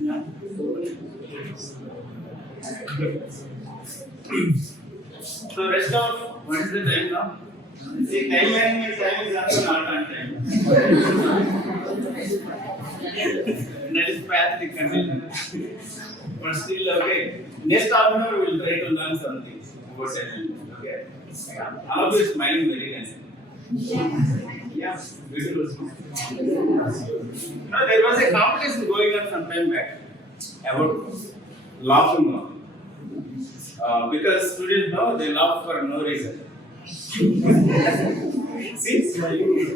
Yeah. So rest of what is the time now? See, time management time is also not on time. That is pathetic condition. But still, okay. Next hour we will try to learn something about time management. Okay. All of you smiling very nicely. Yeah, beautiful. There was a competition going on some time back about laughing now. Because students know they laugh for no reason. See,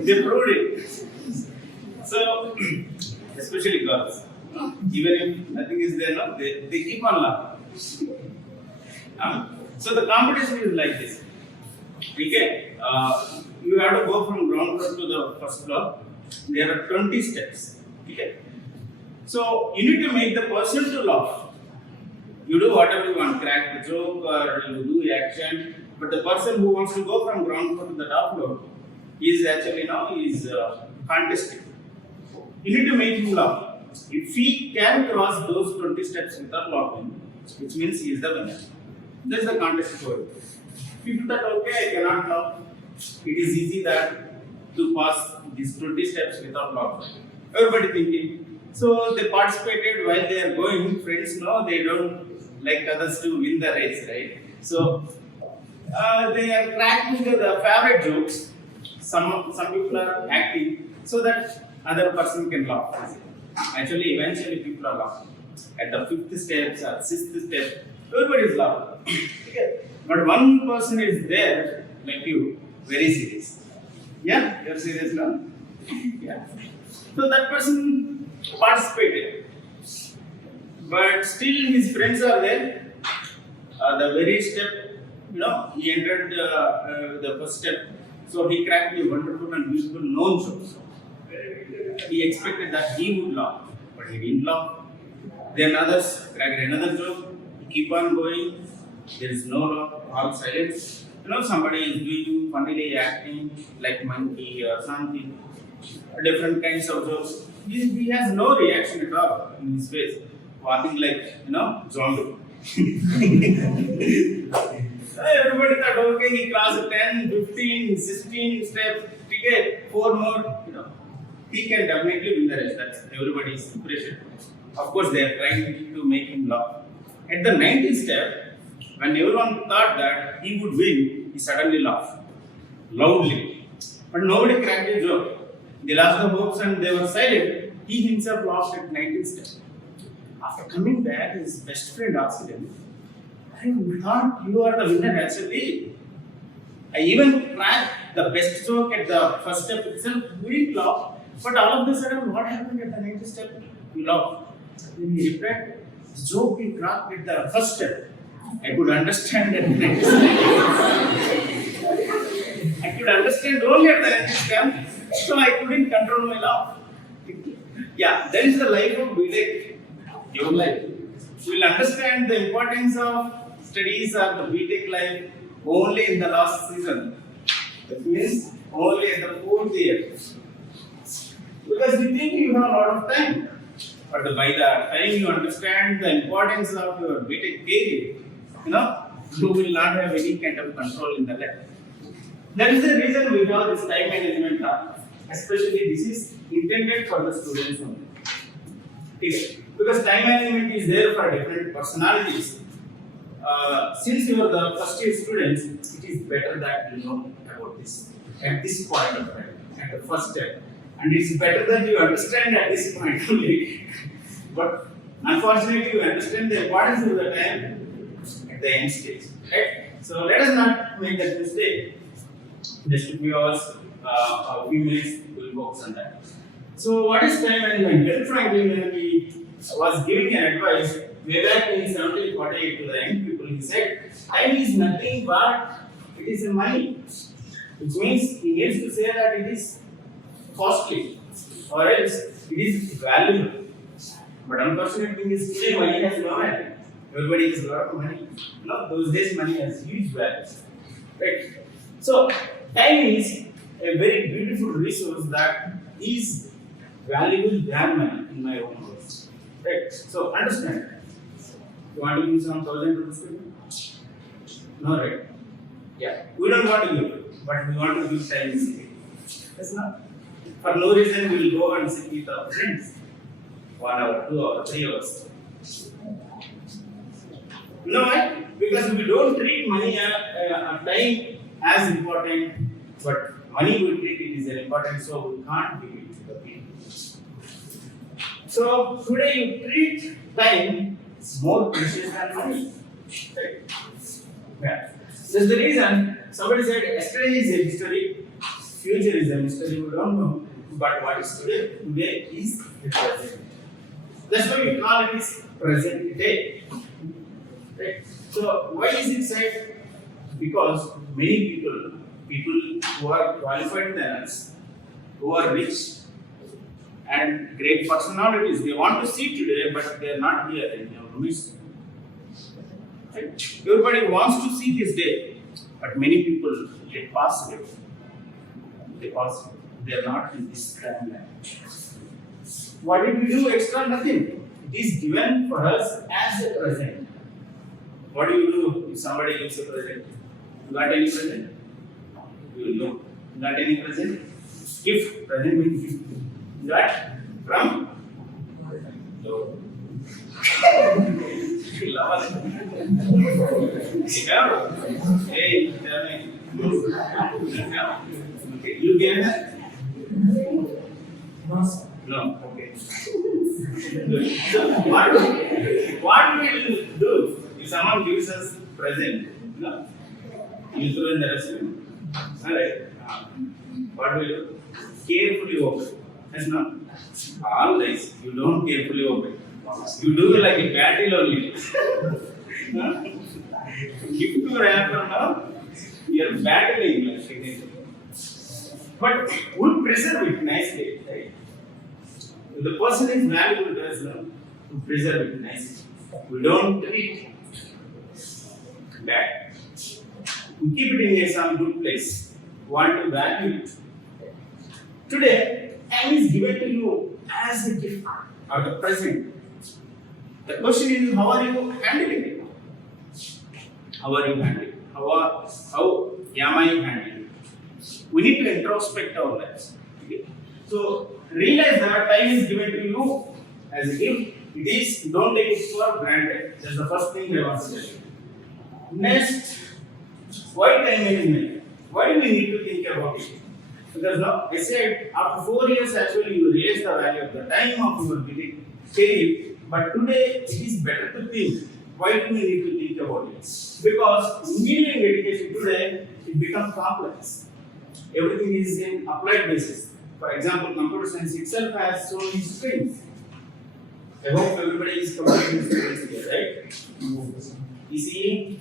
they proved it. So, especially girls, even if nothing is there, no, they keep on laughing. So the competition is like this. Okay, you have to go from ground floor to the first floor. There are 20 steps. Okay, so you need to make the person to laugh. You do whatever you want, crack the joke or you do action, but the person who wants to go from ground floor to the top floor is actually contesting. You need to make him laugh. If he can cross those 20 steps without laughing, which means he is the winner. That is the contest for it. If you thought, okay, I cannot laugh, it is easy that to pass these 20 steps without laughing. Everybody thinking. So they participated while they are going. Friends know they don't like others to win the race, right? So they are cracking the favorite jokes. Some people are acting so that other person can laugh. Actually, eventually people are laughing. At the 5th step or 6th step, everybody is laughing. Okay. But one person is there, like you, very serious. Yeah, you're serious now? Yeah. So that person participated. But still his friends are there. The very step, he entered the first step. So he cracked the wonderful and beautiful known jokes. He expected that he would laugh, but he didn't laugh. Then others cracked another joke. He keep on going. There is no laugh, all silence. Somebody is doing funnily acting like monkey or something. Different kinds of jokes. He has no reaction at all in his face. Walking like, zombie. Everybody thought, okay, he crossed 10, 15, 16 steps, okay, 4 more, he can definitely win the race. That's everybody's impression. Of course, they are trying to make him laugh. At the 19th step, when everyone thought that he would win, he suddenly laughed loudly. But nobody cracked a joke. They lost the hopes and they were silent. He himself laughed at 19th step. After coming back, his best friend asked him, I thought you are the winner actually. I even cracked the best joke at the first step itself. We didn't laugh. But all of a sudden, what happened at the 19th step? We laughed. Then he replied, the joke he cracked at the first step. I could understand at the 19th step. I could understand only at the 19th step. So I couldn't control my laugh. Yeah, that is the life of BTech. Your life. You will understand the importance of studies or the BTech life only in the last season. That means only in the 4th year. Because you think you have a lot of time. But by the time you understand the importance of your BTech career, you will not have any kind of control in the life. That is the reason we have this time management talk. Especially this is intended for the students only. Okay. Because time management is there for different personalities. Since you are the first year students, it is better that you know about this at this point of time, at the first step. And it's better that you understand at this point only. But unfortunately, you understand the importance of the time at the end stage. Right? So let us not make that mistake. Just a few hours, a few minutes, we will focus on that. So what is time management? Ben Franklin, when he was giving an advice way back in 1748 to the young people, he said, time is nothing but it is a money. Which means he needs to say that it is costly or else it is valuable. But unfortunate thing is today money has no value. Everybody has a lot of money. Those days money has huge value. Right? So time is a very beautiful resource that is valuable than money in my own words. Right? So understand. You want to give some 1,000 rupees to me? No, right? Yeah. We don't want to give, but we want to give time and sit. That's not. For no reason, we will go and sit with our friends. 1 hour, 2 hours, 3 hours. You know why? Because we don't treat money time as important, but money we treat it is important, so we can't give it to the people. So today you treat time more precious than money. Right? Yeah. That's the reason somebody said yesterday is a history, future is a mystery, we don't know. But what is today? Today is the present. That's why we call it is present day. Right? So why is it said? Because many people who are qualified than us, who are rich and great personalities, they want to see today, but they are not here in our midst. Right? Everybody wants to see this day, but many people get passed away. They pass away. They are not in this timeline. What did we do extra? Nothing. It is given for us as a present. What do you do if somebody gives a present? You got any present? You will know. You got any present? Gift. Present means gift. You got from? No. Hey, tell me. Okay. You gave that? No. Okay. So what we will do if someone gives us present? No. You throw in the dustbin. Alright. What will you do? Carefully open. Yes, no? Always. You don't carefully open. You do like a battle only. Give to your hamper now. You are battling like again. But we preserve it nicely, right? If the person is valuable to us, no, we preserve it nicely. We don't treat bad. We keep it in some good place. We want to value it. Today, time is given to you as a gift or the present. The question is, how are you handling it? How are you handling it? How am I handling it? We need to introspect our lives. Okay? So, realize that time is given to you as a gift. It is, don't take it for granted. That's the first thing I want to tell you. Next, why time management? Why do we need to think about it? Because now, I said, after 4 years, actually, you realize the value of the time of your career. But today, it is better to think. Why do we need to think about it? Because engineering education today, it becomes complex. Everything is in applied basis. For example, computer science itself has so many streams. I hope everybody is computer science here, right? ECE,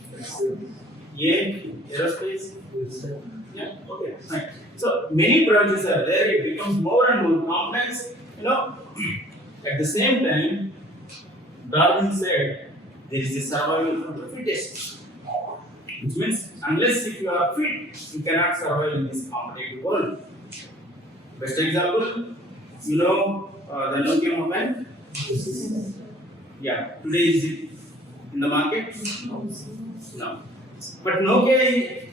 aerospace. Yeah, okay, fine. So many branches are there. It becomes more and more complex. At the same time, Darwin said there is a survival of the fittest. Which means unless if you are fit, you cannot survive in this competitive world. Best example, the Nokia mobile. Yeah, today is it in the market? No. But Nokia,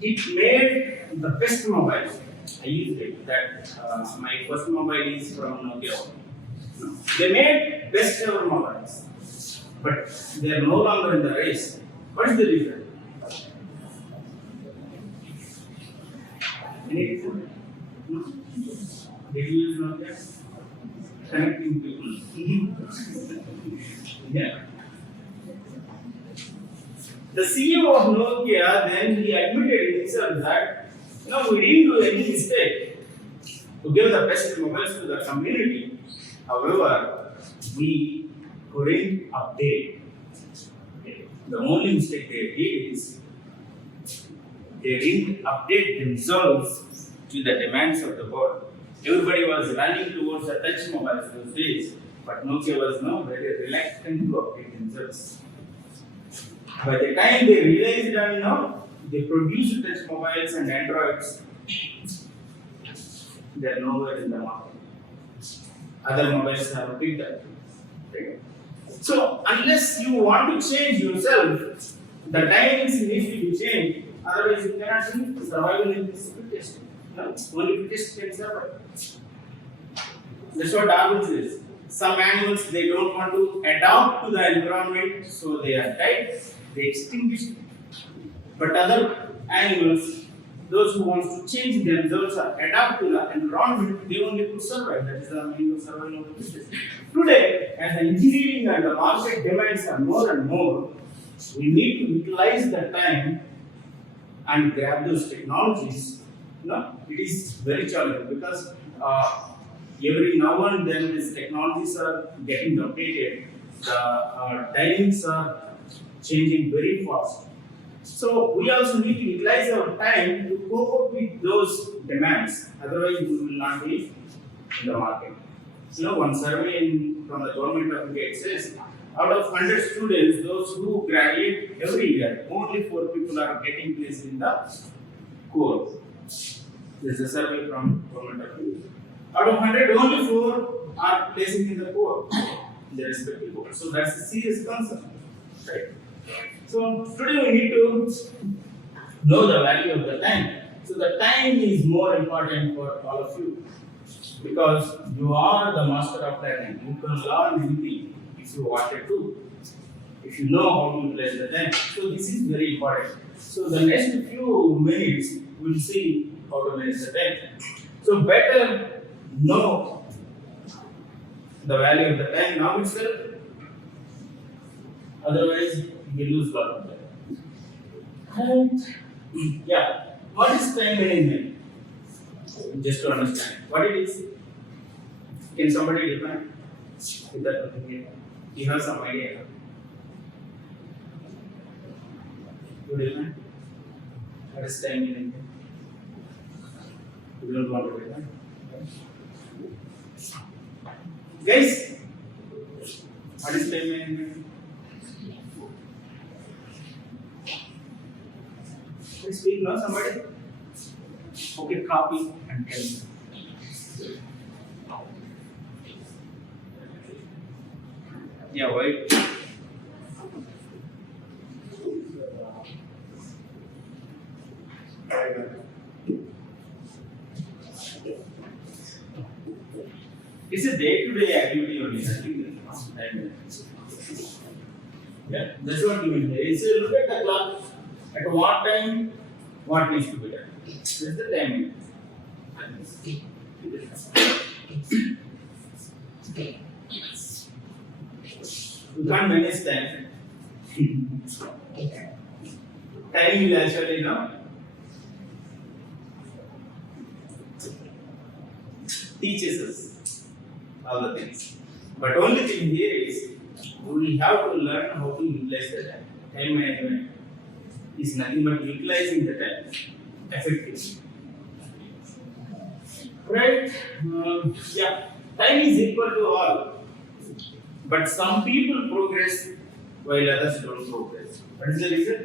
it made the best mobile. I used it. That my first mobile is from Nokia. No. They made best ever mobiles, but they are no longer in the race. What is the reason? Any reason? No. Did you use Nokia? Connecting people. Yeah. The CEO of Nokia then he admitted himself that we didn't do any mistake to give the best mobiles to the community. However, we couldn't update. The only mistake they did is they didn't update themselves to the demands of the world. Everybody was running towards the touch mobiles those days, but Nokia was very reluctant to update themselves. By the time they realized that they produced touch mobiles and Androids, they are nowhere in the market. other mobiles have picked up. Right? So unless you want to change yourself, the timings need to be changed. Otherwise, you cannot do survival in this test. No, only test can survive. That's what Darwin says. Some animals they don't want to adapt to the environment, so they are died, they extinguish. But other animals, those who want to change themselves or adapt to the environment, they only could survive. That is the meaning of survival of the fittest. Today, as the engineering and the market demands are more and more, we need to utilize the time and grab those technologies. No, it is very challenging because every now and then these technologies are getting updated. The timings are changing very fast. So we also need to utilize our time to cope up with those demands. Otherwise, we will not be in the market. One survey from the government of India says, out of 100 students, those who graduate every year, only 4 people are getting placed in the core. This is a survey from government of India. Out of 100, only 4 are placing in the core, in the respective core. So that's a serious concern, right? So today we need to know the value of the time. So the time is more important for all of you because you are the master of learning. You can learn anything if you wanted to, if you know how to utilize the time. So this is very important. So the next few minutes we'll see how to manage the time. So better know the value of the time now itself. Otherwise, you lose a lot of time. And yeah, what is time management? Just to understand what it is. Can somebody define? You have some idea. You define? What is time management? You don't want to define? Guys, what is time management? Please speak now, somebody. Okay, copy and tell me. Yeah, wait. It's a day-to-day activity only. Yeah, that's what you mean. It's a look at the clock. At what time, what needs to be done? This is the timing. You can't manage time. Time will actually, teaches us all the things. But only thing here is we have to learn how to utilize the time. Time management is nothing but utilizing the time effectively. Right? Yeah. Time is equal to all. But some people progress while others don't progress. What is the reason?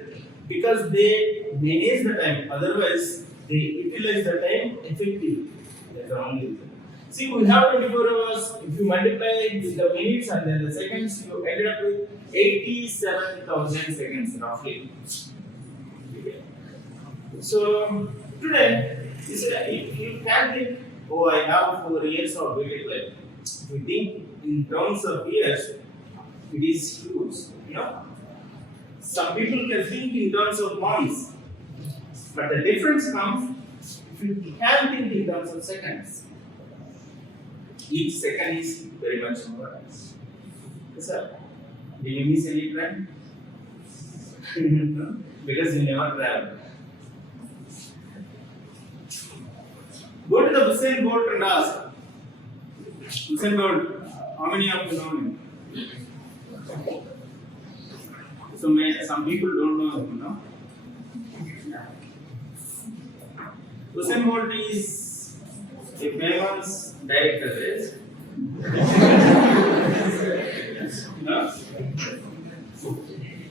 Because they manage the time. Otherwise, they utilize the time effectively. That's the only reason. See, we have 24 hours. If you multiply it with the minutes and then the seconds, you ended up with 87,000 seconds roughly. Okay. So, today, you can think, oh, I have 4 years of BTech life. If you think in terms of years, it is huge. Some people can think in terms of months, but the difference comes if you can think in terms of seconds. Each second is very much important. Yes, sir. Did you miss any train? Because you never travel. Go to the Usain Bolt and ask, Usain Bolt, how many of you know him? So some people don't know him, Usain Bolt is a famous director, yes?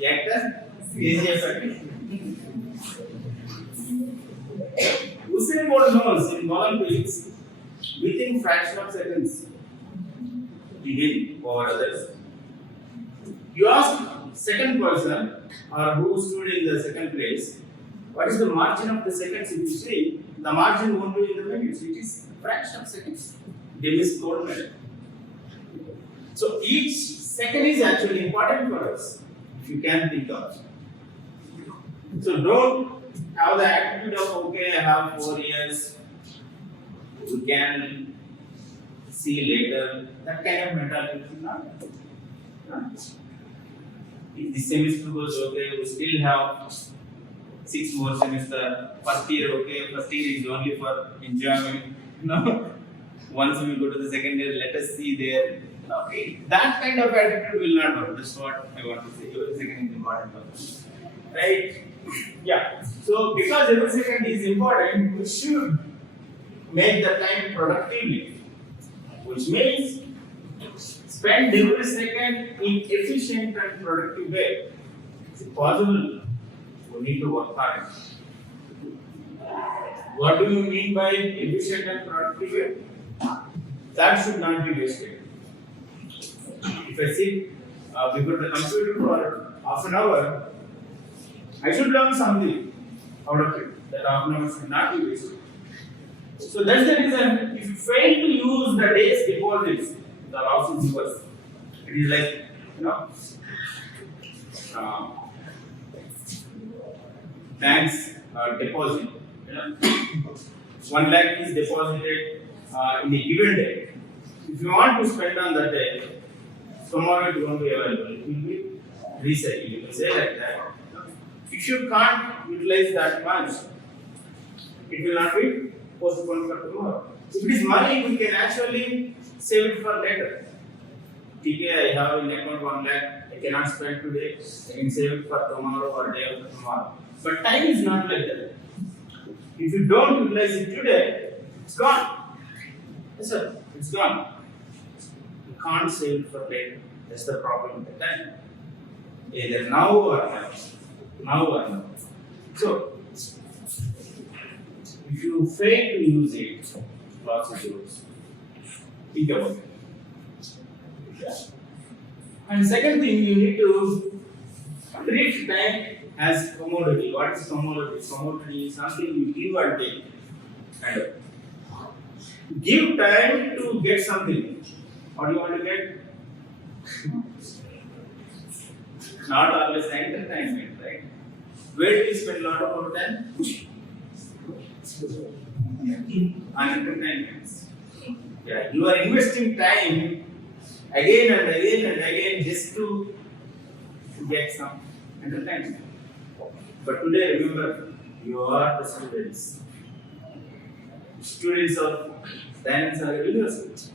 Actor? Usain Bolt knows in Olympics within fraction of seconds win over others. You ask second person or who stood in the second place, what is the margin of the seconds? If you see, the margin won't be in the minutes, it is fraction of seconds. They miss total minute. So each second is actually important for us, if you can think of. So don't have the attitude of okay, I have 4 years, we can see later. That kind of mentality is not. If the semester goes okay, we still have 6 more semester. First year okay, first year is only for enjoyment. No. Once we go to the second year, let us see there. Okay. That kind of attitude will not work. That's what I want to say. Every second is important. Right? Yeah. So because every second is important, we should make the time productively. Which means spend every second in efficient and productive way. Is it possible? We need to work hard. What do you mean by efficient and productive way? That should not be wasted. If I sit before the computer for half an hour, I should learn something out of it. That half an hour should not be wasted. So that's the reason. If you fail to use the day's deposits, the loss is yours. It is like, bank's deposit. 1 lakh is deposited in a given day. If you want to spend on that day, tomorrow it won't be available. It will be recycled. You can say like that. If you can't utilize that much, it will not be postponed for tomorrow. If it is money, we can actually save it for later. TK, I have in account 1 lakh, I cannot spend today, I can save it for tomorrow or day after tomorrow. But time is not like that. If you don't utilize it today, it's gone. Yes, sir, it's gone. You can't save it for later. That's the problem with the time. Either now or now. Now or now. So, if you fail to use it, lots of yours. Think about it. Yeah. And second thing, you need to treat time as commodity. What is commodity? Commodity is something you give and take. Kind of. Give time to get something. What do you want to get? Not always entertainment, right? Where do you spend a lot of our time? On entertainment. Yeah, you are investing time again and again and again just to get some entertainment. But today, remember, you are the students. Students of science or university.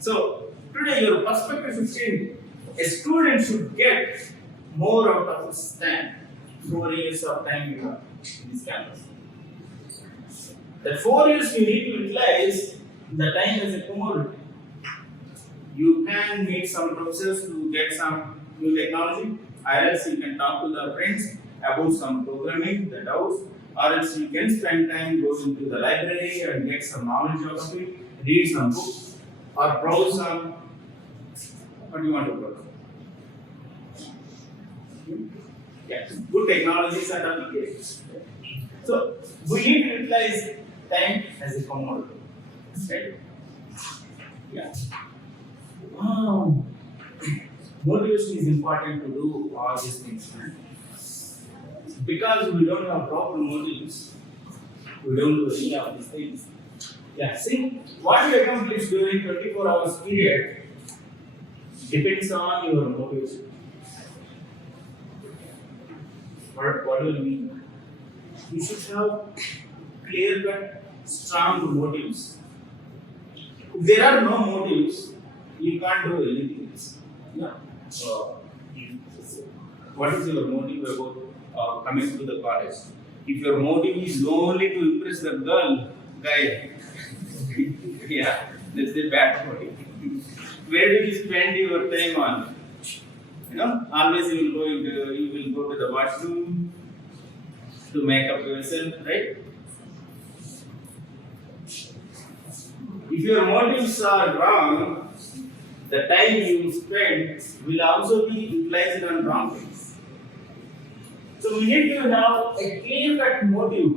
So, today your perspective should change. A student should get more out of his time. 4 years of time you have in this campus. The 4 years you need to utilize the time as a commodity. You can meet some professors to get some new technology, or else you can talk to the friends about some programming, the doubts, or else you can spend time going into the library and get some knowledge out of it, read some books, or browse some. What do you want to browse? Yeah, good technologies and applications. So we need to utilize time as a commodity. Right? Yeah. Wow. Motivation is important to do all these things. Right? Because we don't have proper motives, we don't do any of these things. Yeah, see, what you accomplish during 24 hours period depends on your motivation. What do you mean? You should have clear-cut, strong motives. If there are no motives, you can't do anything else. Yeah. So, what is your motive about coming to the college? If your motive is only to impress the guy, yeah, that's a bad motive. Where do you spend your time on? Always you will go to the washroom to make up yourself, right? if your motives are wrong, the time you spend will also be utilized on wrong things. So we need to have a clear-cut motive.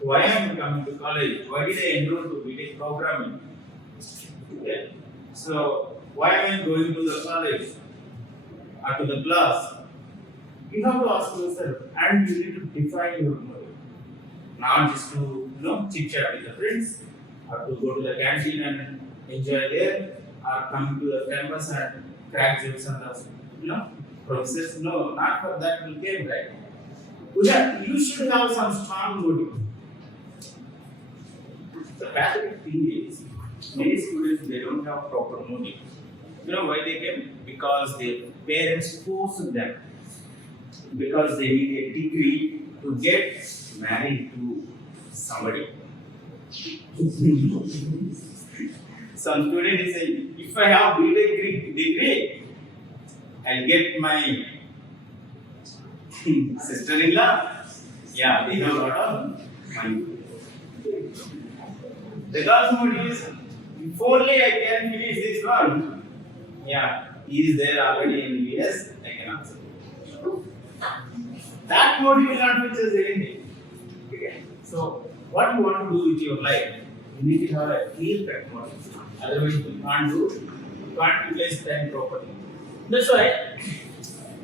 Why am I coming to college? Why did I enroll to BTech programming? Okay. So why am I going to the college or to the class? You have to ask yourself, and you need to define your motive. Not just to chit chat with the friends, or to go to the canteen and enjoy there, or come to the campus and crack jokes on the professors. No, not for that we came, right? You should have some strong motive. The pathetic thing is, many students they don't have proper motive. You know why they came? Because their parents forced them. Because they need a degree to get married to somebody. Some student is saying, if I have BTech degree, I'll get my sister-in-law. Yeah, they have a lot of money. The God's motive is, if only I can finish this one. Yeah, he is there already in US, I can answer. That motive will not fix us anything. Okay. So, what you want to do with your life, you need to have a clear-cut motive. Otherwise, you can't utilize time properly. That's why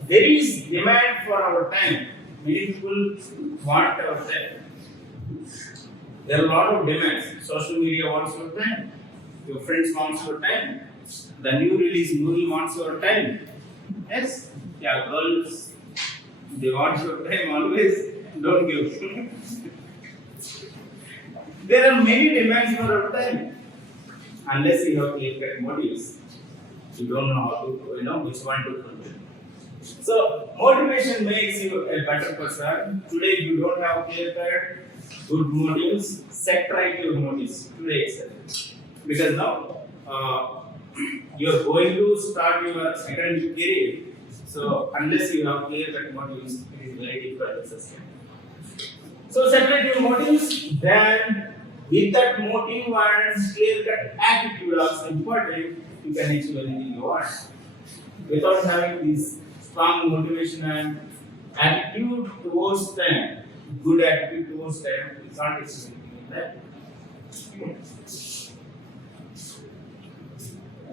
there is demand for our time. Many people want our time. There are a lot of demands. Social media wants your time. Your friends want your time. The new release movie wants your time. Yes? Yeah, girls, they want your time always. Don't give. There are many demands for our time. Unless you have clear-cut motives, you don't know how to, which one to fulfill. So, motivation makes you a better person. Today, if you don't have clear-cut, good motives, set right your motives today itself. Because now, you are going to start your academic career. So, unless you have clear-cut motives, it is very difficult to sustain. So, separate your motives, then with that motive and clear-cut attitude also important, you can achieve anything you want. Without having this strong motivation and attitude towards time, good attitude towards time, you can't achieve anything in that.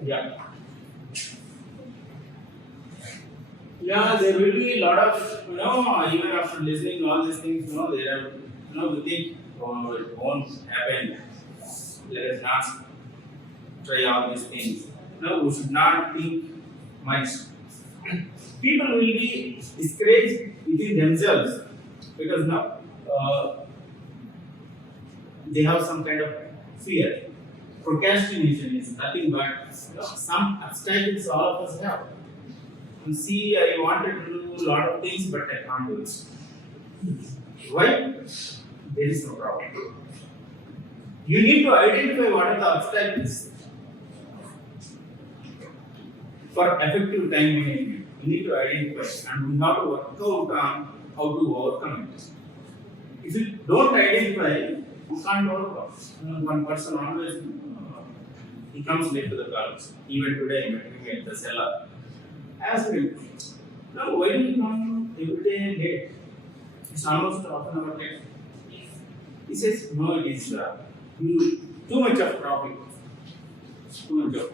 Yeah. Yeah, there will be a lot of, even after listening to all these things, there are, we think, oh, it won't happen. Let us not try all these things. No, we should not think much. People will be discouraged within themselves because now they have some kind of fear. Procrastination is nothing but some obstacles all of us have. You see, I wanted to do a lot of things, but I can't do it. Why? There is no problem. You need to identify what are the obstacles for effective time management. You need to identify and we have to work out on how to overcome it. If you don't identify, you can't overcome. One person always he comes late to the college. Even today, I met him at the cellar. I asked him, "No, why do you come every day late? It's almost half an hour late." He says, "No, it is too much of traffic. Too much of.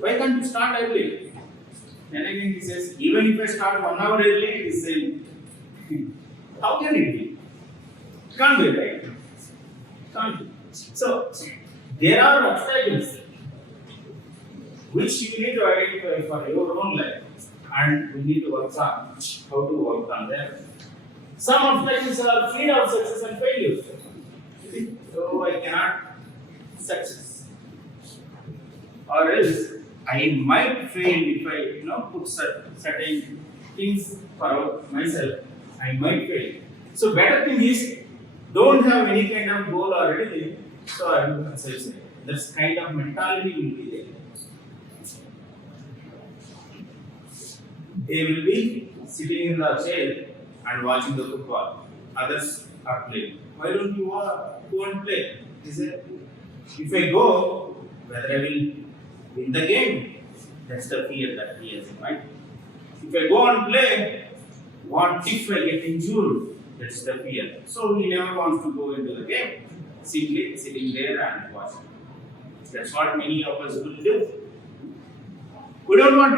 Why can't you start early?" Then again he says, "Even if I start 1 hour early, it is same." How can it be? Can't be, right? Can't be. So, there are obstacles which you need to identify for your own life and we need to work on how to work on them. Some obstacles are fear of success and failure. So I cannot success. Or else I might fail if I put certain things for myself. I might fail. So better thing is don't have any kind of goal or anything. So I will success. That kind of mentality will be there. They will be sitting in the chair and watching the football. Others are playing. Why don't you go and play? Is it? If I go, whether I will win the game, that's the fear that he has in mind. If I go and play, what if I get injured? That's the fear. So he never wants to go into the game, simply sitting there and watching. That's what many of us will do. We don't want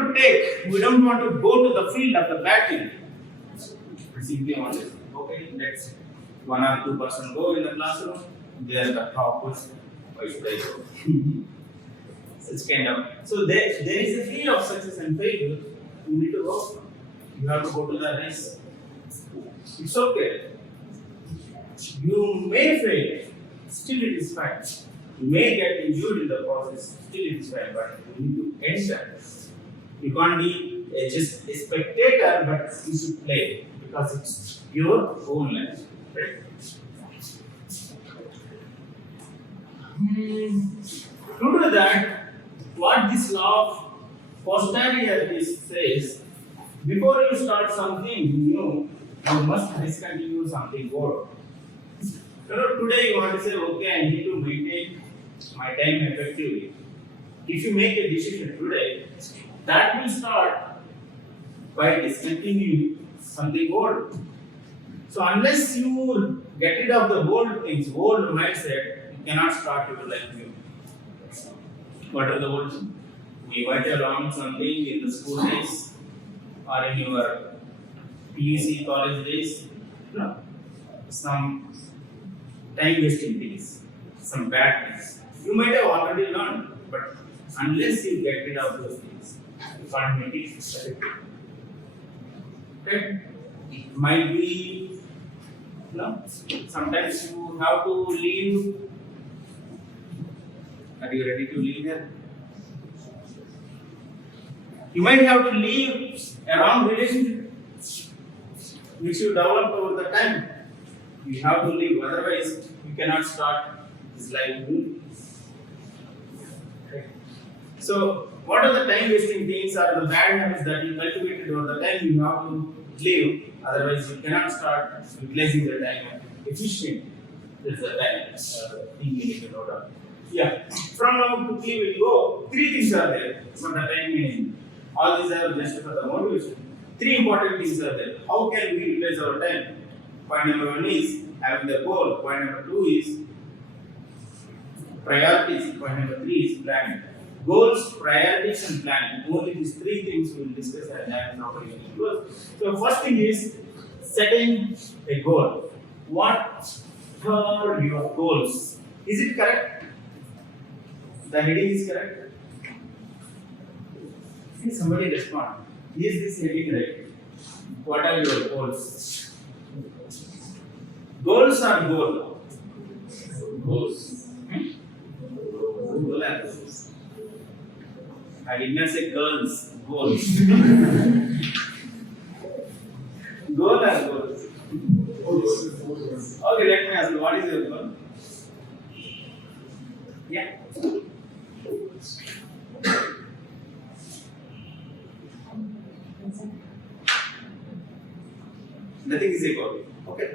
to go to the field of the battle. We simply want to say, okay, let's 1 or 2% go in the classroom. They are the toppers. Why should I go? It's kind of so there is a fear of success and failure. You need to go. You have to go to the race. It's okay. You may fail, still it is fine. You may get injured in the process, still it is fine, but you need to enter. You can't be just a spectator, but you should play because it's your own life. Right? To do that, what this law of posterity says, before you start something new, you must discontinue something old. Today you want to say, okay, I need to maintain my time effectively. If you make a decision today, that will start by discontinuing something old. So unless you get rid of the old things, old mindset, you cannot start your life new. What are the old things? We might have learned something in the school days or in your PUC college days. No. Some time wasting things, some bad things. You might have already learned, but unless you get rid of those things, you can't make it effective. Okay? It might be, sometimes you have to leave. Are you ready to leave here? You might have to leave a wrong relationship which you develop over the time. You have to leave, otherwise you cannot start this life new. Okay. So, what are the time wasting things or the bad habits that you cultivated over the time? You have to leave, otherwise you cannot start utilizing the time efficiently. That's the time thing you need to know down. Yeah. From now quickly we will go. 3 things are there for the time management. All these are just for the motivation. 3 important things are there. How can we utilize our time? Point number 1 is having the goal. Point number 2 is priorities. Point number 3 is planning. Goals, priorities, and planning. Only these 3 things we will discuss as an operating. So first thing is setting a goal. What are your goals? Is it correct? The heading is correct? See, somebody respond. Is this heading right? What are your goals? Goals are goal. Goals. Goal are goals. I did not say girls. Goals. Goal are goals. Okay, let me ask you, what is your goal? Yeah. Nothing is a goal. Okay.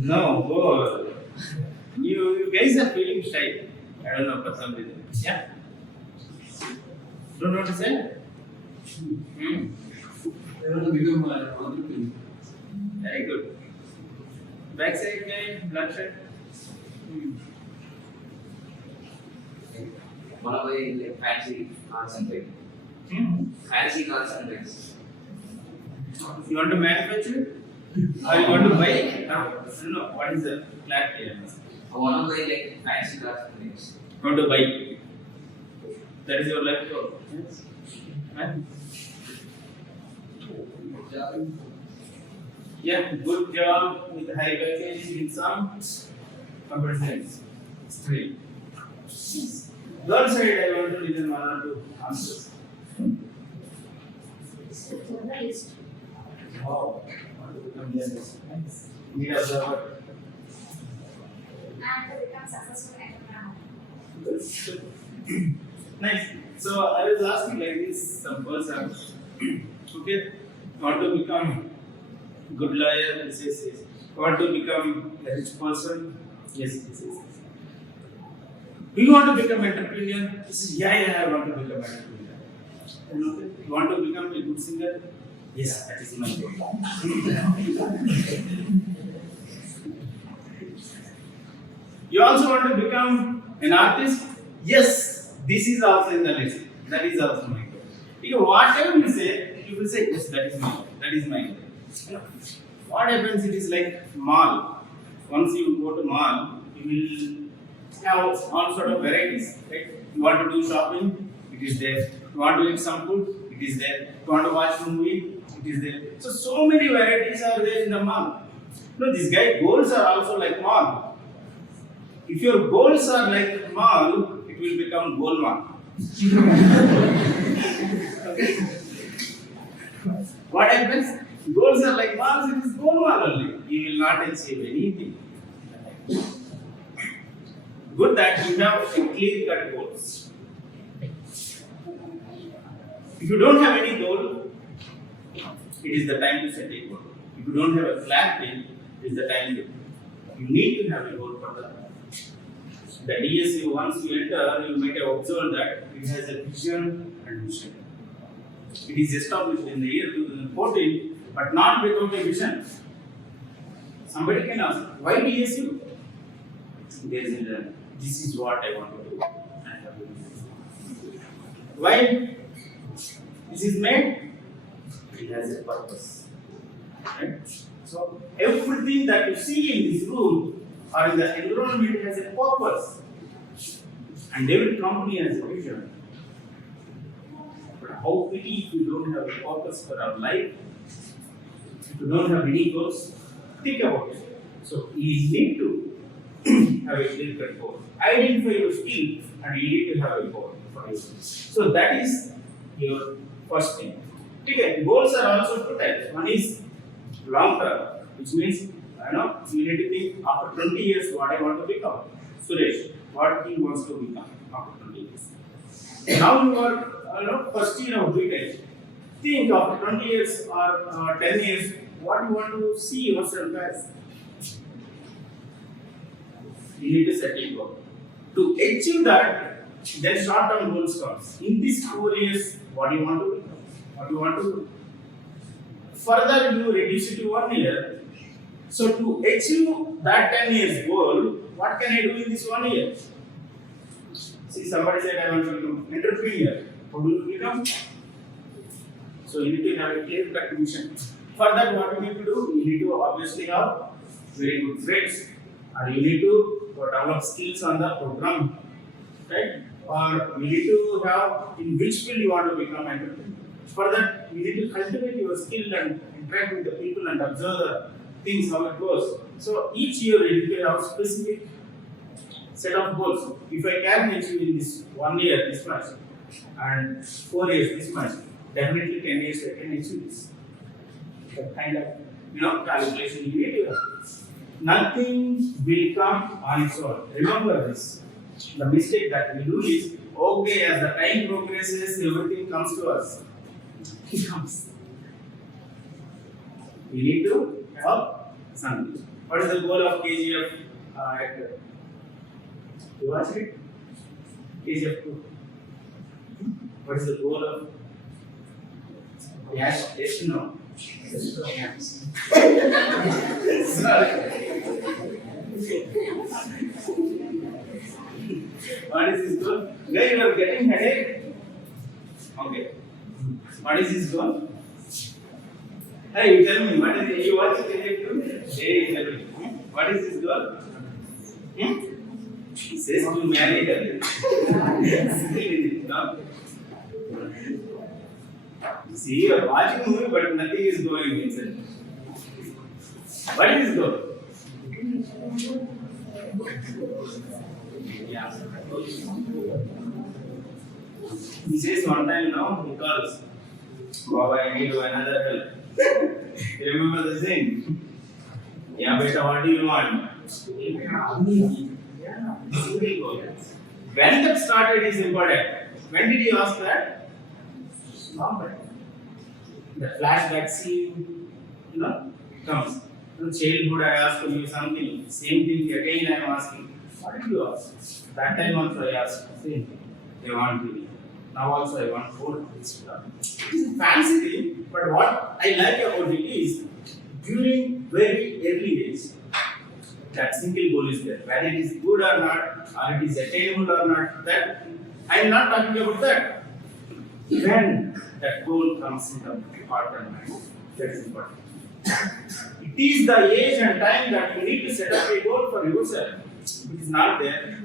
No, goal. You guys are feeling shy. I don't know for some reason. Yeah. Don't know what to say? I want to become an entrepreneur. Very good. Backside pain, bloodshed. One of the like fancy concentrate. Fancy concentrates. You want to manufacture? Or you want to buy? I don't know. What is the clarity? One of the like fancy concentrates. You want to buy? That is your life goal. Yes. Right? Yeah, good job with high package in some computer science. 3. Girl side, I want to listen 1 or 2 answers. Wow. Nice. Need observer. And to become successful entrepreneur. Nice. So I was asking like this, some person, okay, want to become Good lawyer, yes, yes, yes. Want to become a rich person? Yes, yes, yes. Do you want to become entrepreneur? He says, yeah, I want to become entrepreneur. You want to become a good singer? Yes, that is my goal. You also want to become an artist? Yes, this is also in the list. That is also my goal. Whatever you say, you will say, yes, that is my goal. That is my goal. You know, what happens? It is like mall. Once you go to mall, you will have all sort of varieties. Right? You want to do shopping, it is there. You want to eat some food, it is there. You want to watch a movie, it is there. So many varieties are there in the mall. This guy goals are also like mall. If your goals are like mall, it will become goal mall. Okay. What happens? Goals are like malls, it is goal mall only. You will not achieve anything. Good that you have a clear-cut goals. If you don't have any goal, it is the time to set a goal. If you don't have a clarity, it is the time to. You need to have a goal for the DSU. Once you enter, you might have observed that it has a vision and mission. It is established in the year 2014, but not without a vision. Somebody can ask, why DSU? There is a, this is what I want to do. I have to do. Why this is made? It has a purpose. Right? So everything that you see in this room or in the environment has a purpose. And every company has a vision. But how pity if you don't have a purpose for our life, if you don't have any goals, think about it. So you need to have a clear-cut goal. Identify your skill and you need to have a goal for you. So that is your first thing. Okay, goals are also two types. One is long term, which means you need to think after 20 years what I want to become. Suresh, what he wants to become after 20 years. Now you are first year of BTech. Think after 20 years or 10 years, what you want to see yourself as. You need to set a goal. To achieve that, then short-term goals comes. In these 4 years, what do you want to become? What do you want to do? Further, you reduce it to 1 year. So to achieve that 10 years goal, what can I do in this 1 year? See, somebody said I want to become entrepreneur. How do you become? So you need to have a clear-cut mission. For that, what you need to do? You need to obviously have very good friends, or you need to develop skills on the program, right? Or you need to have in which field you want to become entrepreneur. For that, you need to cultivate your skill and interact with the people and observe the things how it goes. So each year you need to have specific set of goals. If I can achieve in this 1 year this much and 4 years this much, definitely 10 years I can achieve this. That kind of calculation you need to have. Nothing will come on its own. Remember this. The mistake that we do is, okay, as the time progresses, everything comes to us. It comes. We need to have something. What is the goal of KGF actor? You watch it? KGF 2. What is the goal of Yash? Yes, no. Sorry. What is his goal? Guys, you are getting headache. Okay. What is his goal? Hey, you tell me. What is it? You watch it? Hey, tell me. What is his goal? He says to marry her. No? See, you are watching movie, but nothing is going inside. What is his goal? Yeah. He says one time now, he calls, Baba, I need another help. You remember the thing? Yeah, beta, what do you want? Yeah. When that started is important. When did he ask that? The flashback scene, comes. In childhood, I asked you something. Same thing again. I am asking. What did you ask? That time also I asked. Same thing. They want TV. Now also I want food. It is a fancy thing, but what I like about it is during very early age, that single goal is there. Whether it is good or not, or it is attainable or not, that I am not talking about that. When that goal comes in the heart and mind, that is important. It is the age and time that you need to set up a goal for yourself. If it is not there,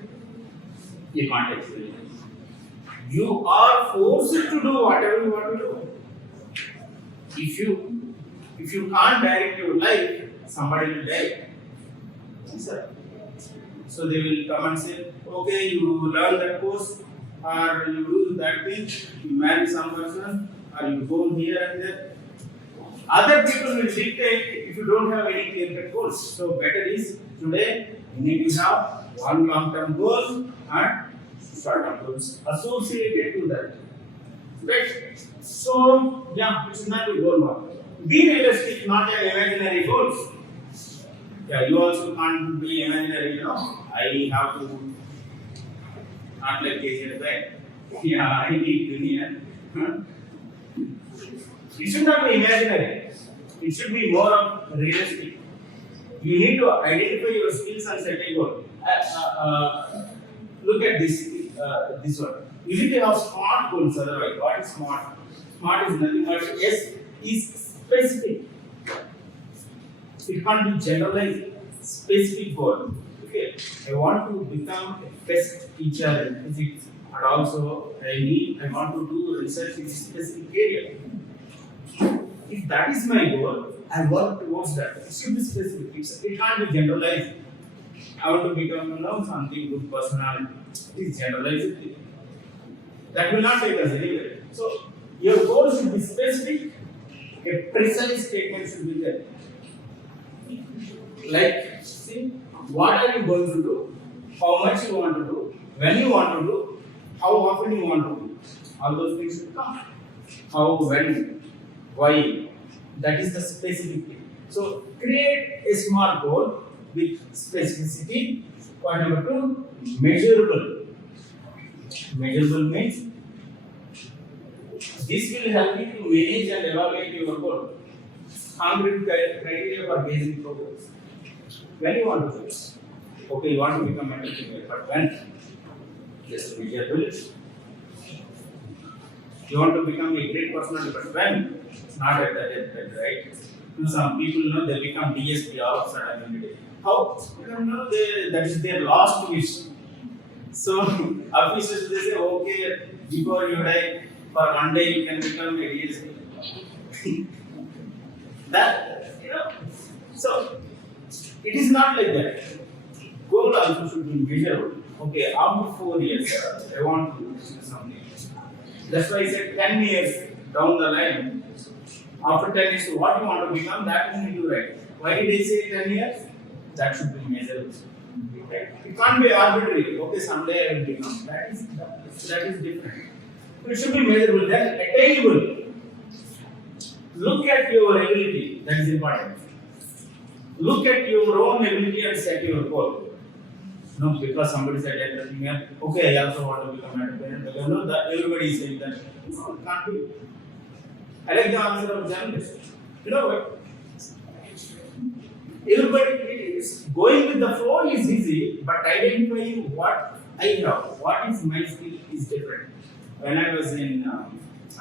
you can't achieve it. You are forced to do whatever you want to do. If you can't direct your life, somebody will direct. So they will come and say, okay, you learn that course, or you do that thing, you marry some person, or you go here and there. Other people will dictate if you don't have any clear-cut goals. So better is today you need to have one long-term goal and short-term goals associated to that. Right? So yeah, it should not be goal one. Be realistic, not an imaginary goals. Yeah, you also can't be imaginary, you know. I have to not like KJ back. Yeah, I need dunya. It should not be imaginary. It should be more of realistic. You need to identify your skills and set a goal. Look at this one. You need to have smart goals. Otherwise, what is smart? Smart is nothing but S is specific. It can't be generalized. Specific goal. Okay, I want to become a best teacher in physics, and also I want to do research in a specific area. If that is my goal, I work towards that. It should be specific. It can't be generalized. I want to become something good personality. It is generalized. That will not take us anywhere. So your goal should be specific. A precise statement should be there. Like, see, what are you going to do? How much you want to do? When you want to do? How often you want to do? All those things should come. How, when, why? That is the specific thing. So create a small goal with specificity. Point number 2, measurable. Measurable means this will help you to manage and evaluate your goal. Concrete criteria for gauging progress. When you want to do it, okay, you want to become an engineer, but when? Just measurable. You want to become a great personality, but when? Not at that, right? Some people they become DSP all of a sudden. How? I don't know. That is their last wish. So officers they say, okay, before you die, for one day you can become a DSP. That So it is not like that. Goal also should be measurable. Okay, after 4 years, I want to do something. That's why I said 10 years down the line. After 10 years, what you want to become, that you need to write. Why did I say 10 years? That should be measurable. Right? It can't be arbitrary. Okay, someday I will become. That is different. It should be measurable, then attainable. Look at your ability. That is important. Look at your own ability and set your goal. No, because somebody said entertainer, okay, I also want to become an entertainer. No, everybody is saying that. No, it can't be. I like the answer of journalist. You know what? Everybody is going with the flow is easy, but identifying what I have, what is my skill is different. When I was in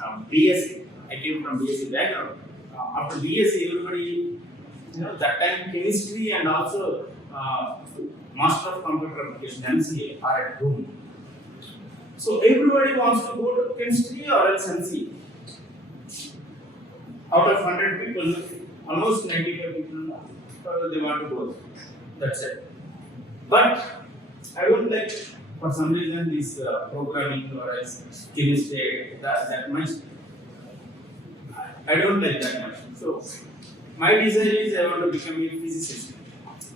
BSc, I came from BSc background. After BSc, everybody, that time chemistry and also Master of Computer Application (MCA) are at home. So everybody wants to go to chemistry or else MCA. Out of 100 people, almost 95 people they want to go. That's it. But I don't like, for some reason, this programming or else chemistry that much. I don't like that much. So my desire is I want to become a physicist.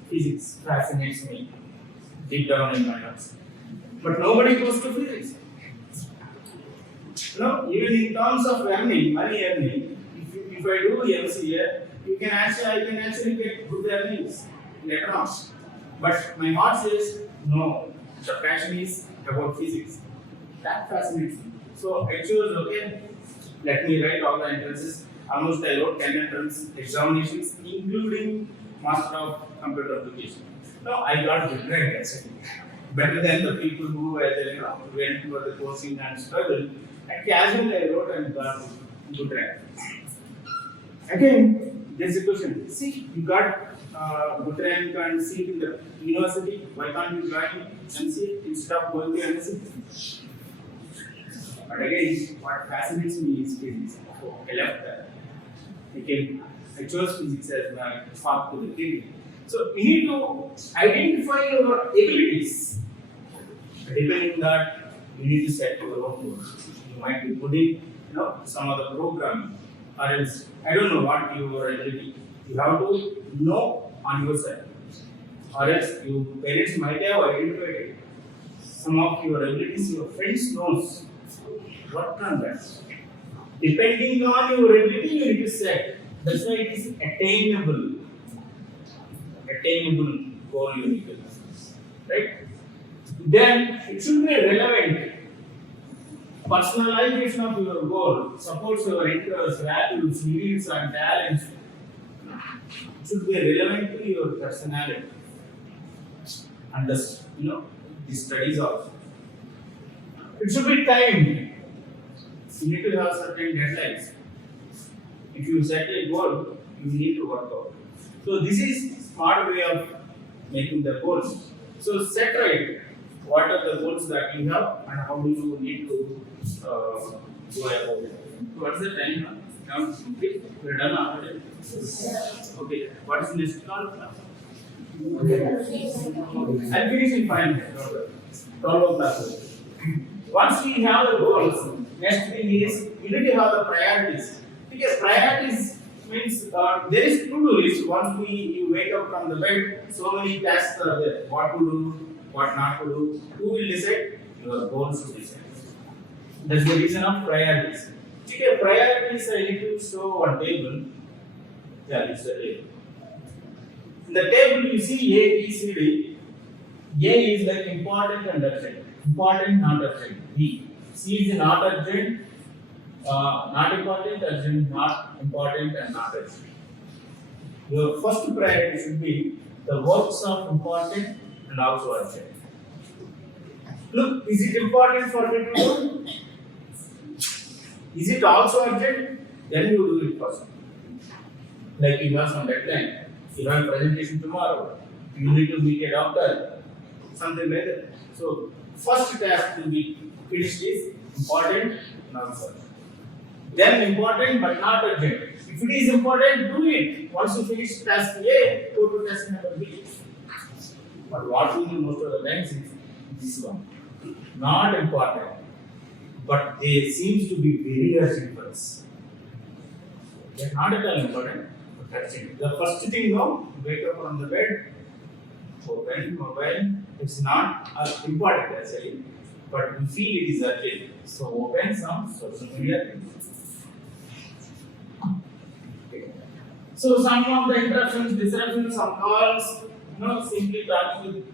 Physics fascinates me deep down in my heart. But nobody goes to physics. Even in terms of earning, money earning, if I do MCA, I can actually get good earnings later on. But my heart says, no, the passion is about physics. That fascinates me. So I chose, okay, let me write all the entrances. Almost I wrote 10 entrance examinations, including Master of Computer Application. Now I got good rank actually. Better than the people who went for the coaching and struggled. And casually I wrote and got good rank. Again, there's a question. See, you got good rank and seat in the university. Why can't you join MCA instead of going to MSc? But again, what fascinates me is physics. So I left that. I chose physics as my path to the career. So you need to identify your abilities. Depending on that, you need to set your own goals. You might be putting, some other program, or else I don't know what your ability. You have to know on your side, or else your parents might have identified some of your abilities. Your friends knows. Work on that. Depending on your ability, you need to set. That's why it is attainable. Attainable goal you need to have. Right? Then it should be relevant. Personalization of your goal supports your interests, values, needs, and talents. It should be relevant to your personality. And the studies also. It should be timed. You need to have certain deadlines. If you set a goal, you need to work out. So this is smart way of making the goals. So set right what are the goals that you have and how do you need to go about it. What's the time now? We're done already. Okay. What is next call? I'll finish in 5 minutes. 12 o'clock. Once we have the goals, next thing is you need to have the priorities. Because priorities means there is to-do list. Once you wake up from the bed, so many tasks are there. What to do, what not to do. Who will decide? Your goals will decide. That's the reason of priorities. Okay, priorities I need to show on table. Yeah, it's the table. In the table you see A, B, C, D. A is like important and urgent. Important, not urgent. B. C is not urgent, not important, urgent, not important, and not urgent. Your first priority should be the works of important and also urgent. Look, is it important for me to do? Is it also urgent? Then you do it first. Like you have some deadline, you have a presentation tomorrow, you need to meet a doctor, something like that. So, first task to be finished is important, not urgent. Then important but not urgent. If it is important, do it. Once you finish task A, go to task number B. But what we do most of the times is this one. Not important, but they seems to be very urgent for us. They are not at all important, but urgent. The first thing wake up from the bed, open mobile. It's not important actually, but we feel it is urgent. So open some social media things. Okay. So some of the interruptions, disruptions, some calls, simply talking with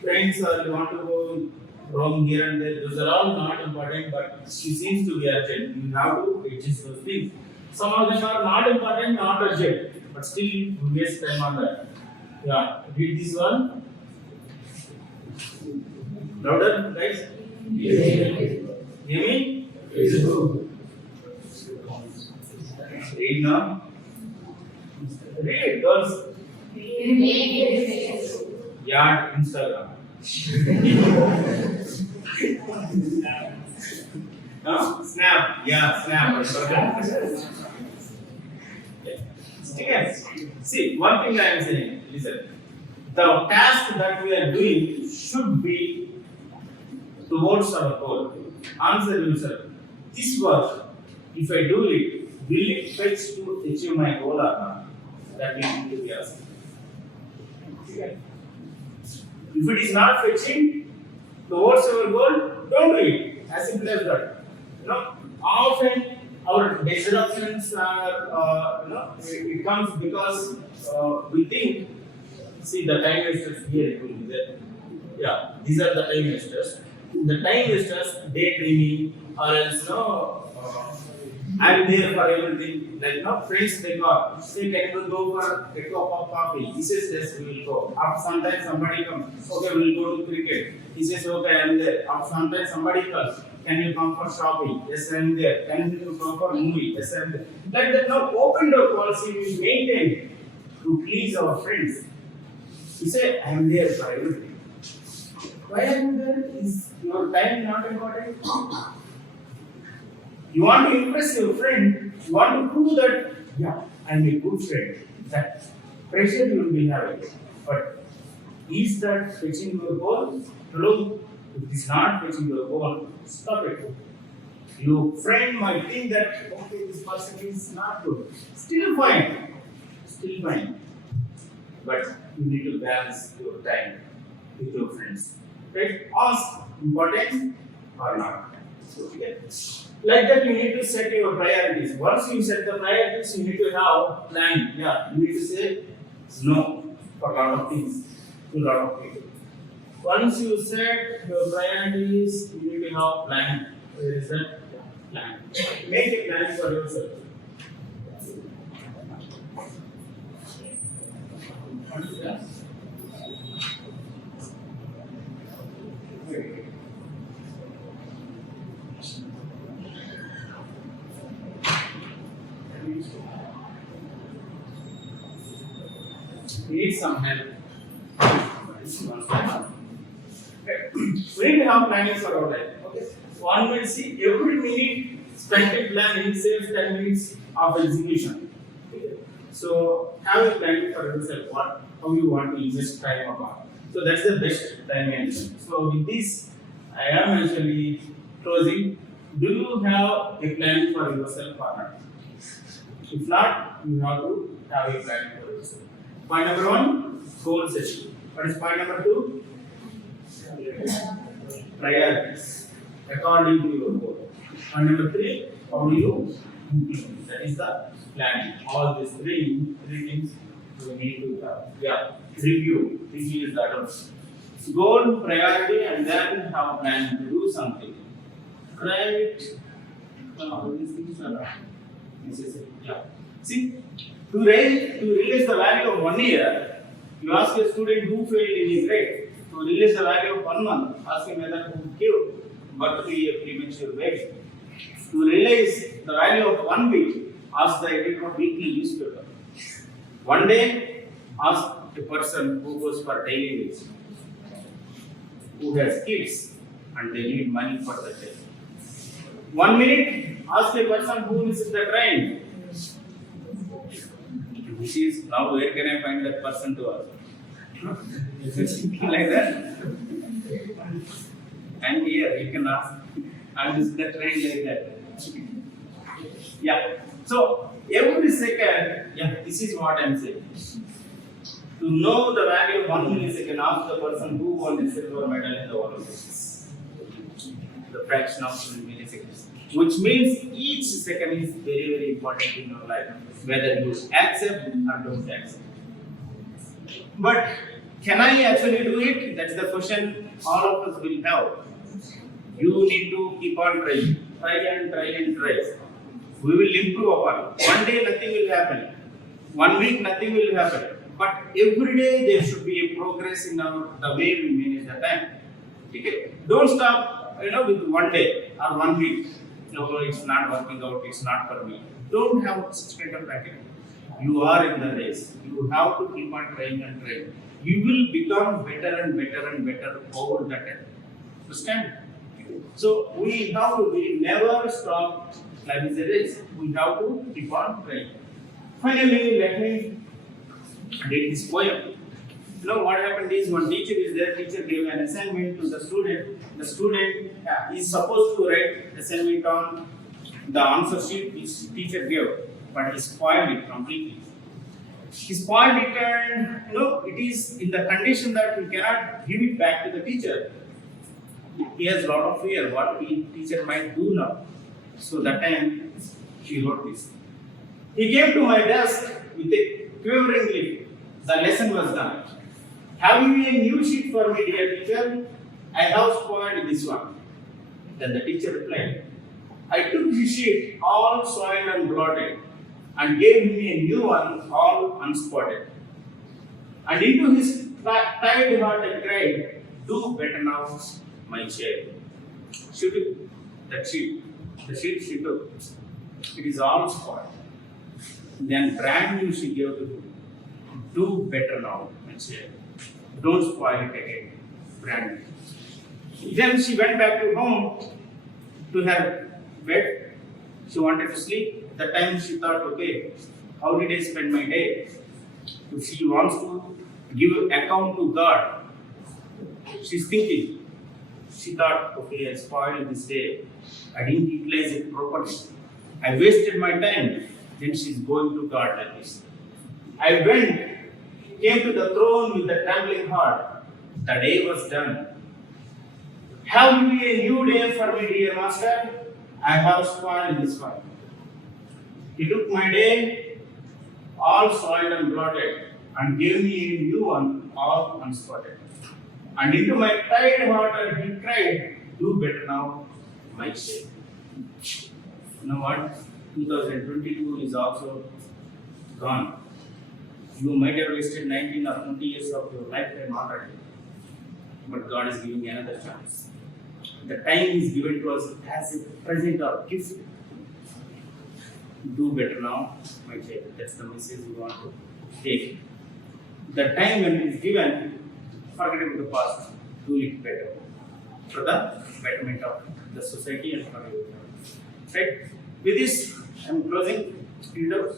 friends or you want to go roam here and there. Those are all not important, but it seems to be urgent. You have to adjust those things. Some of them are not important, not urgent, but still we waste time on that. Yeah, read this one. Louder, guys. Yes. Hear me? Yes. Read now. Read, girls. Yeah, Instagram. Snap. Yeah, snap. Stickers. See, one thing I am saying, listen. The task that we are doing should be towards our goal. Answer yourself. This work, if I do it, will it fetch to achieve my goal or not? That we need to be asking. Okay. If it is not fetching towards our goal, don't do it. As simple as that. Often our disruptions are, it comes because we think, see the time wasters here it will be there. Yeah, these are the time wasters. The time wasters, daydreaming, or else I'm there for everything. Like friends they got. Say can we go for a cup of coffee? He says yes, we will go. After sometimes somebody comes. Okay, we will go to cricket. He says okay, I'm there. After sometimes somebody comes. Can you come for shopping? Yes, I'm there. Can you come for movie? Yes, I'm there. Like that now open door policy we maintain to please our friends. You say I'm there for everything. Why are you there? Is your time not important? You want to impress your friend, you want to prove that, yeah, I'm a good friend. That pressure you will be having. But is that fetching your goal? Hello? If it is not fetching your goal, stop it. Your friend might think that, okay, this person is not good. Still fine. Still fine. But you need to balance your time with your friends. Right? Ask important or not. Okay. Like that, you need to set your priorities. Once you set the priorities, you need to have plan. Yeah, you need to say no for a lot of things to a lot of people. Once you set your priorities, you need to have plan. Where is that? Plan. Make a plan for yourself. Need some help. We need to have planning for our life. Okay. One will see every minute spent in planning saves 10 minutes of execution. Okay. So have a planning for yourself. How you want to invest time upon. So that's the best time management. So with this, I am actually closing. Do you have a plan for yourself or not? If not, you have to have a plan for yourself. Point number 1, goal setting. What is point number 2? Priorities according to your goal. Point number 3, how do you implement? That is the planning. All these three things we need to have. Yeah, review. Review is that of goal, priority, and then have plan to do something. Right? These things are necessary. Yeah. See, to realize the value of 1 year, you ask a student who failed in his grade. To realize the value of 1 month, ask him whether who gave birth to a premature baby. To realize the value of 1 week, ask the editor of weekly newspaper. 1 day, ask a person who goes for daily wage, who has kids and they need money for the day. 1 minute, ask a person who misses the train. Which is now where can I find that person to ask? Like that. And here you can ask. I miss the train like that. Yeah. So every second, yeah, this is what I'm saying. To know the value of 1 millisecond, ask the person who won the silver medal in the Olympics. The fraction of 1 milliseconds. Which means each second is very, very important in your life, whether you accept or don't accept. But can I actually do it? That's the question all of us will have. You need to keep on trying. Try and try and try. We will improve upon it. 1 day nothing will happen. 1 week nothing will happen. But every day there should be a progress in the way we manage the time. Okay? Don't stop with 1 day or 1 week. No, it's not working out, it's not for me. Don't have such kind of attitude. You are in the race. You have to keep on trying and trying. You will become better and better and better over the time. Understand? So we never stop. Life is a race. We have to keep on trying. Finally, let me read this poem. What happened is one teacher is there. Teacher gave an assignment to the student. The student is supposed to write assignment on the answer sheet which teacher gave, but he spoiled it completely. He spoiled it, and it is in the condition that he cannot give it back to the teacher. He has a lot of fear what the teacher might do now. So that time She wrote this. He came to my desk with a quivering lip. The lesson was done. Have you a new sheet for me, dear teacher? I have spoiled this one. Then the teacher replied, I took his sheet all soiled and blotted and gave him a new one all unspotted. And into his tired heart I cried, do better now, my child. She took the sheet she took, it is all spoiled. Then brand new she gave to him, do better now, my child. Don't spoil it again, brand new. Then she went back to home to her bed. She wanted to sleep. That time she thought, okay, how did I spend my day? If she wants to give account to God, she's thinking. She thought, okay, I spoiled this day. I didn't utilize it properly. I wasted my time. Then she's going to God like this. I came to the throne with a trembling heart. The day was done. Have you a new day for me, dear master? I have spoiled this one. He took my day, all soiled and blotted, and gave me a new one, all unspotted. And into my tired heart he cried, do better now, my child. You know what? 2022 is also gone. You might have wasted 19 or 20 years of your lifetime already. But God is giving another chance. The time is given to us as a present or gift. Do better now, my child. That's the message we want to take. The time when it is given, forget about the past. Do it better. For the betterment of the society and for you. Right? With this, I am closing. Readers.